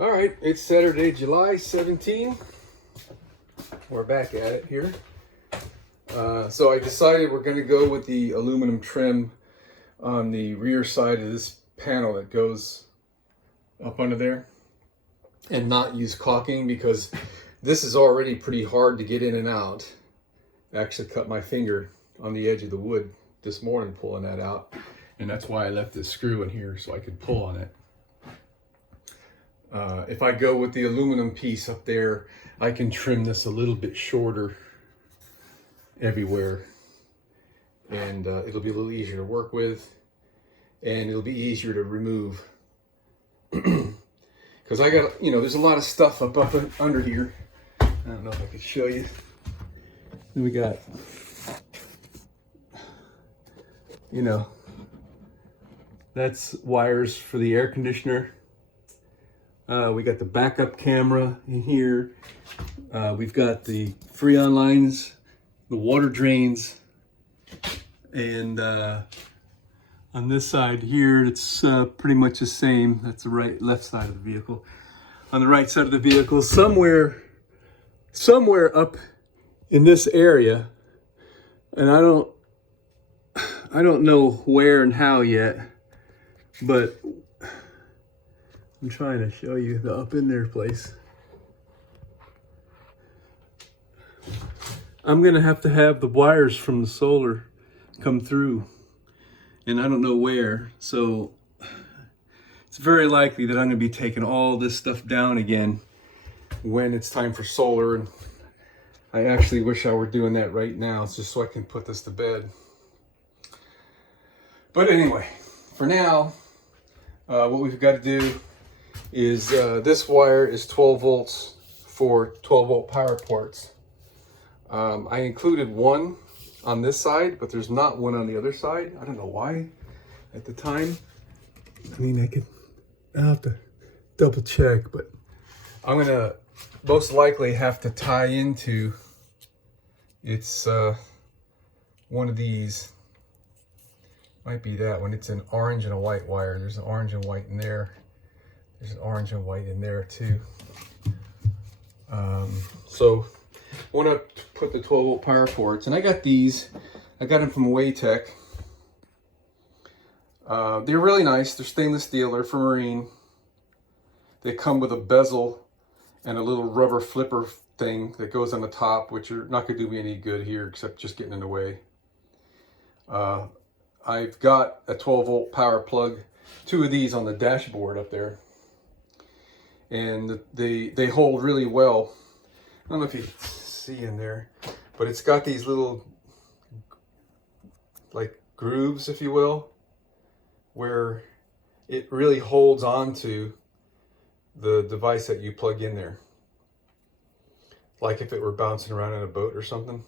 All right, it's Saturday, July 17. We're back at it here. So I decided we're going to go with the aluminum trim on the rear side of this panel that goes up under there, and not use caulking because this is already pretty hard to get in and out. I actually cut my finger on the edge of the wood this morning pulling that out, and that's why I left this screw in here so I could pull on it. If I go with the aluminum piece up there, I can trim this a little bit shorter everywhere, and it'll be a little easier to work with, and it'll be easier to remove. Because I got, there's a lot of stuff up under here. I don't know if I could show you. Then we got, that's wires for the air conditioner. We got the backup camera in here. We've got the Freon lines, the water drains, and on this side here, it's pretty much the same. That's the left side of the vehicle. On the right side of the vehicle, somewhere up in this area, and I don't know where and how yet, but I'm trying to show you the up in there place. I'm gonna have to have the wires from the solar come through, and I don't know where, so it's very likely that I'm gonna be taking all this stuff down again when it's time for solar. And I actually wish I were doing that right now, just so I can put this to bed. But anyway, for now, what we've got to do is this wire is 12 volts for 12 volt power ports. I included one on this side, but there's not one on the other side. I don't know why at the time. I'll have to double check, but I'm gonna most likely have to tie into one of these. Might be that one. It's an orange and a white wire. There's an orange and white in there. There's an orange and white in there too. So I want to put the 12 volt power ports, and I got these. I got them from Waytech. They're really nice. They're stainless steel. They're for marine. They come with a bezel and a little rubber flipper thing that goes on the top, which are not going to do me any good here except just getting in the way. I've got a 12 volt power plug, two of these on the dashboard up there, and they hold really well. I don't know if you can see in there, but it's got these little like grooves, if you will, where it really holds on to the device that you plug in there, like if it were bouncing around in a boat or something.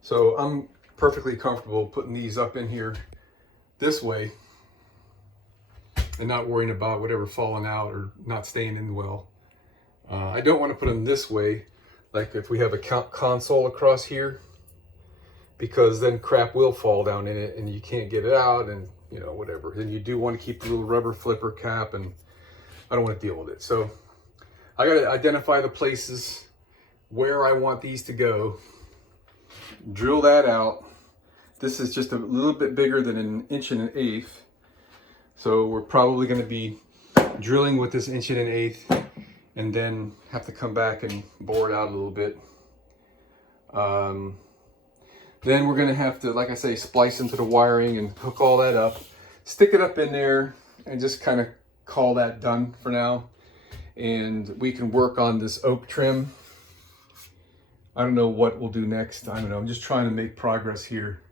So I'm perfectly comfortable putting these up in here this way and not worrying about whatever falling out or not staying in well. I don't want to put them this way, like if we have a console across here, because then crap will fall down in it and you can't get it out, and whatever. Then you do want to keep the little rubber flipper cap, and I don't want to deal with it. So I got to identify the places where I want these to go, drill that out. This is just a little bit bigger than 1 1/8". So we're probably going to be drilling with this 1 1/8", and then have to come back and bore it out a little bit. Then we're going to have to, like I say, splice into the wiring and hook all that up, stick it up in there, and just kind of call that done for now. And we can work on this oak trim. I don't know what we'll do next. I don't know. I'm just trying to make progress here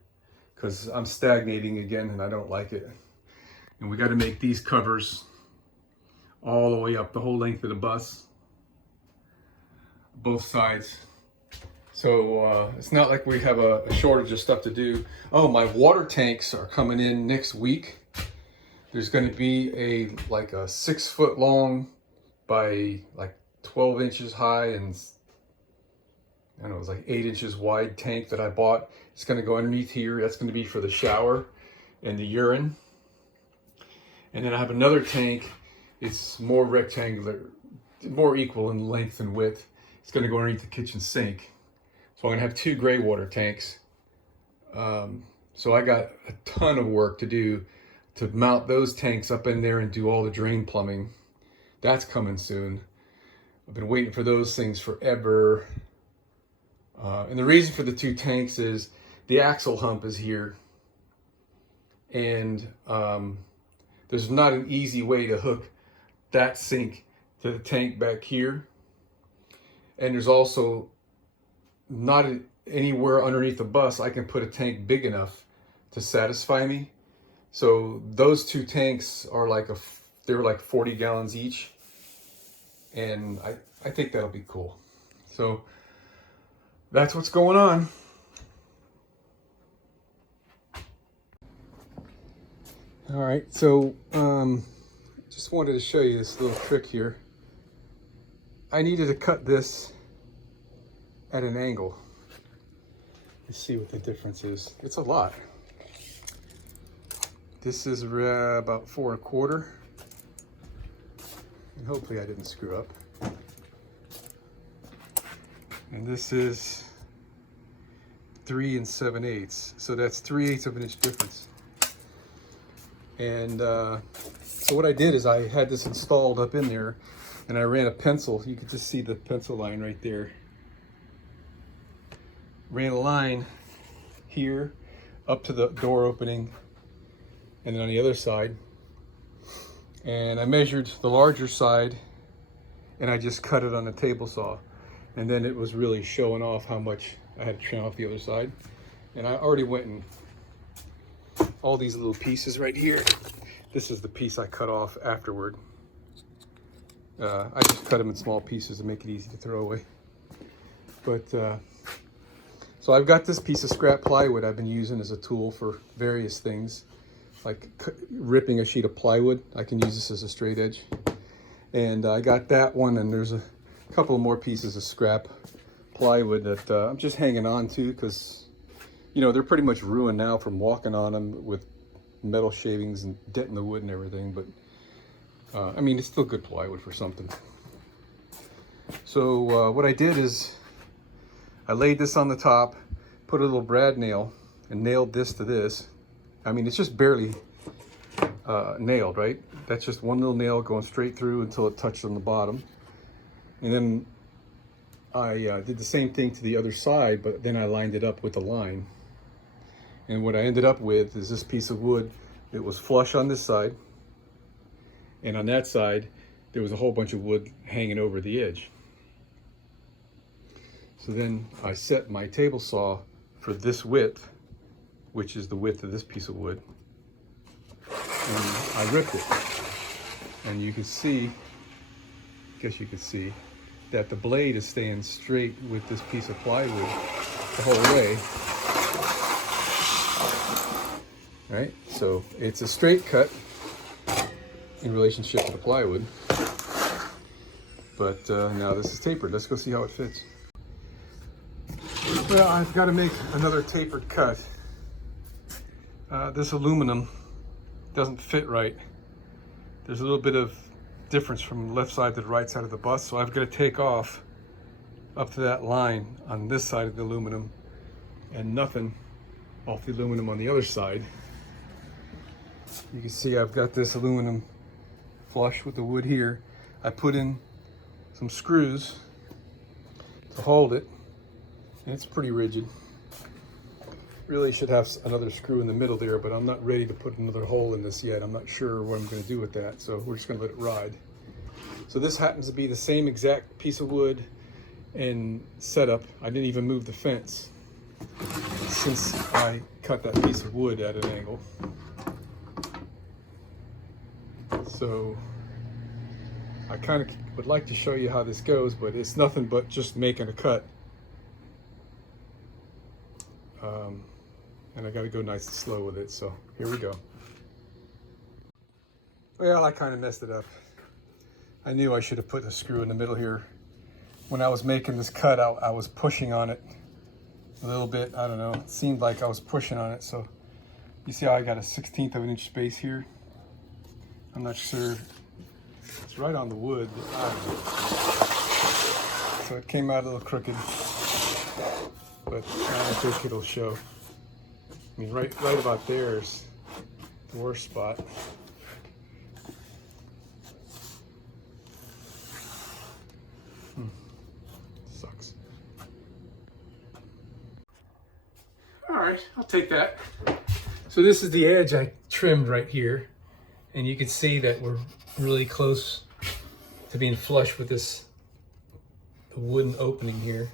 because I'm stagnating again and I don't like it. And we got to make these covers all the way up the whole length of the bus, both sides. So it's not like we have a shortage of stuff to do. Oh, my water tanks are coming in next week. There's going to be a 6 foot long by like 12 inches high and I don't know, it was like 8 inches wide tank that I bought. It's going to go underneath here. That's going to be for the shower and the urine. And then I have another tank it's more rectangular, more equal in length and width. It's going to go underneath the kitchen sink. So I'm going to have 2 gray water tanks. So I got a ton of work to do to mount those tanks up in there and do all the drain plumbing. That's coming soon. I've been waiting for those things forever. And the reason for the 2 tanks is the axle hump is here. And there's not an easy way to hook that sink to the tank back here. And there's also not anywhere underneath the bus I can put a tank big enough to satisfy me. So those 2 tanks are they're like 40 gallons each. And I think that'll be cool. So that's what's going on. All right, so just wanted to show you this little trick here. I needed to cut this at an angle. Let's see what the difference is. It's a lot. This is about 4 1/4. And hopefully I didn't screw up. And this is 3 7/8. So that's 3/8 of an inch difference. And so what I did is I had this installed up in there, and I ran a pencil. You could just see the pencil line right there. Ran a line here up to the door opening, and then on the other side. And I measured the larger side, and I just cut it on a table saw. And then it was really showing off how much I had to trim off the other side. And I already went and all these little pieces right here. This is the piece I cut off afterward. I just cut them in small pieces to make it easy to throw away. But so I've got this piece of scrap plywood I've been using as a tool for various things, like ripping a sheet of plywood. I can use this as a straight edge. And I got that one, and there's a couple more pieces of scrap plywood that I'm just hanging on to because, you know, they're pretty much ruined now from walking on them with metal shavings and denting the wood and everything. But I mean, it's still good plywood for something. So what I did is I laid this on the top, put a little brad nail, and nailed this to this. I mean, it's just barely nailed, right? That's just one little nail going straight through until it touched on the bottom. And then I did the same thing to the other side, but then I lined it up with a line. And what I ended up with is this piece of wood. It was flush on this side, and on that side there was a whole bunch of wood hanging over the edge. So then I set my table saw for this width, which is the width of this piece of wood, and I ripped it. And you can see, I guess you can see, that the blade is staying straight with this piece of plywood the whole way. Right? So it's a straight cut in relationship to the plywood. But now this is tapered. Let's go see how it fits. Well, I've got to make another tapered cut. This aluminum doesn't fit right. There's a little bit of difference from the left side to the right side of the bus, so I've got to take off up to that line on this side of the aluminum and nothing off the aluminum on the other side. You can see I've got this aluminum flush with the wood here. I put in some screws to hold it, and it's pretty rigid. Really should have another screw in the middle there, but I'm not ready to put another hole in this yet. I'm not sure what I'm going to do with that, so we're just going to let it ride. So this happens to be the same exact piece of wood and setup. I didn't even move the fence since I cut that piece of wood at an angle. So I kind of would like to show you how this goes, but it's nothing but just making a cut. And I got to go nice and slow with it, so here we go. Well, I kind of messed it up. I knew I should have put a screw in the middle here. When I was making this cut, I was pushing on it a little bit. I don't know, it seemed like I was pushing on it. So you see how I got a 1/16 of an inch space here? I'm not sure It's right on the wood. So it came out a little crooked, but I don't think it'll show. I mean, right about there is the worst spot. Sucks. All right, I'll take that. So this is the edge I trimmed right here, and you can see that we're really close to being flush with this wooden opening here.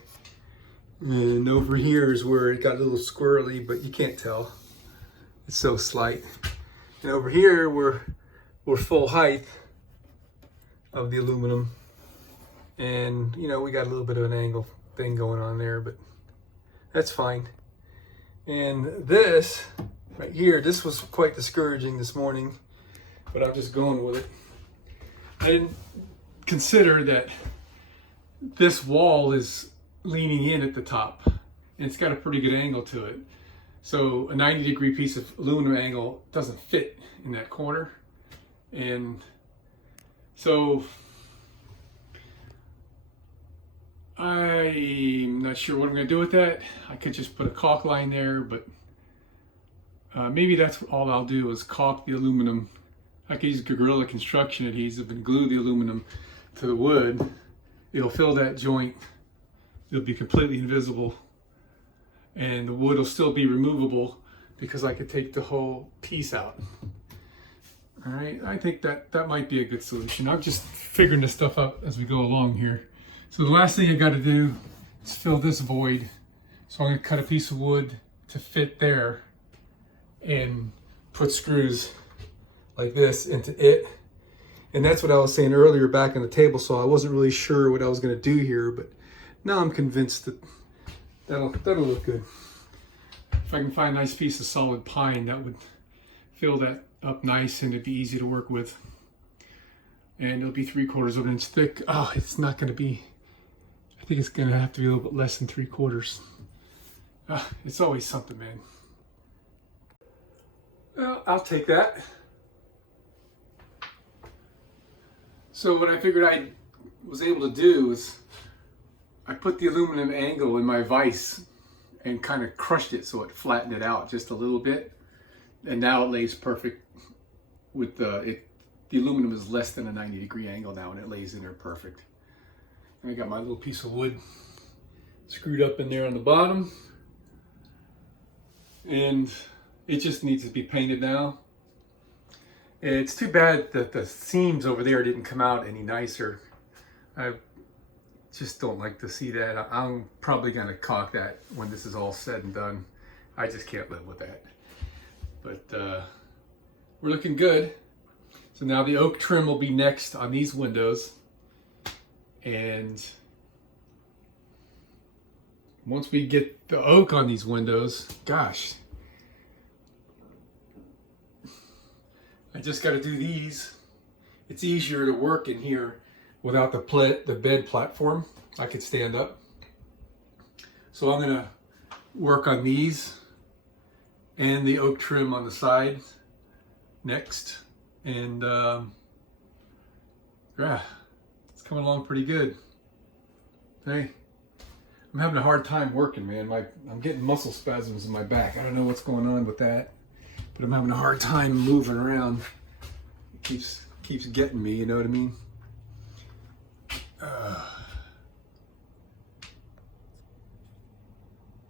And over here is where it got a little squirrely, but you can't tell. It's so slight. And over here we're full height of the aluminum. And you know, we got a little bit of an angle thing going on there, but that's fine. And this right here, this was quite discouraging this morning, but I'm just going with it. I didn't consider that this wall is leaning in at the top, and it's got a pretty good angle to it. So a 90-degree piece of aluminum angle doesn't fit in that corner. And so I'm not sure what I'm going to do with that. I could just put a caulk line there, but maybe that's all I'll do is caulk the aluminum. I could use Gorilla construction adhesive and glue the aluminum to the wood. It'll fill that joint. It'll be completely invisible, and the wood will still be removable because I could take the whole piece out. All right, I think that might be a good solution. I'm just figuring this stuff out as we go along here. So the last thing I got to do is fill this void. So I'm going to cut a piece of wood to fit there and put screws like this into it. And that's what I was saying earlier back on the table saw. I wasn't really sure what I was going to do here, but now I'm convinced that that'll look good. If I can find a nice piece of solid pine, that would fill that up nice and it'd be easy to work with. And it'll be 3/4 of an inch thick. Oh, it's not going to be, I think it's going to have to be a little bit less than 3/4. It's always something, man. Well, I'll take that. So what I figured I was able to do is I put the aluminum angle in my vise and kind of crushed it so it flattened it out just a little bit. And now it lays perfect with the aluminum is less than a 90-degree angle now, and it lays in there perfect. And I got my little piece of wood screwed up in there on the bottom. And it just needs to be painted now. It's too bad that the seams over there didn't come out any nicer. I just don't like to see that. I'm probably going to caulk that when this is all said and done. I just can't live with that. But we're looking good. So now the oak trim will be next on these windows. And once we get the oak on these windows, gosh, I just got to do these. It's easier to work in here without the bed platform. I could stand up. So I'm going to work on these and the oak trim on the side next. And yeah, it's coming along pretty good. Hey, I'm having a hard time working, man. I'm getting muscle spasms in my back. I don't know what's going on with that, but I'm having a hard time moving around. It keeps getting me, you know what I mean?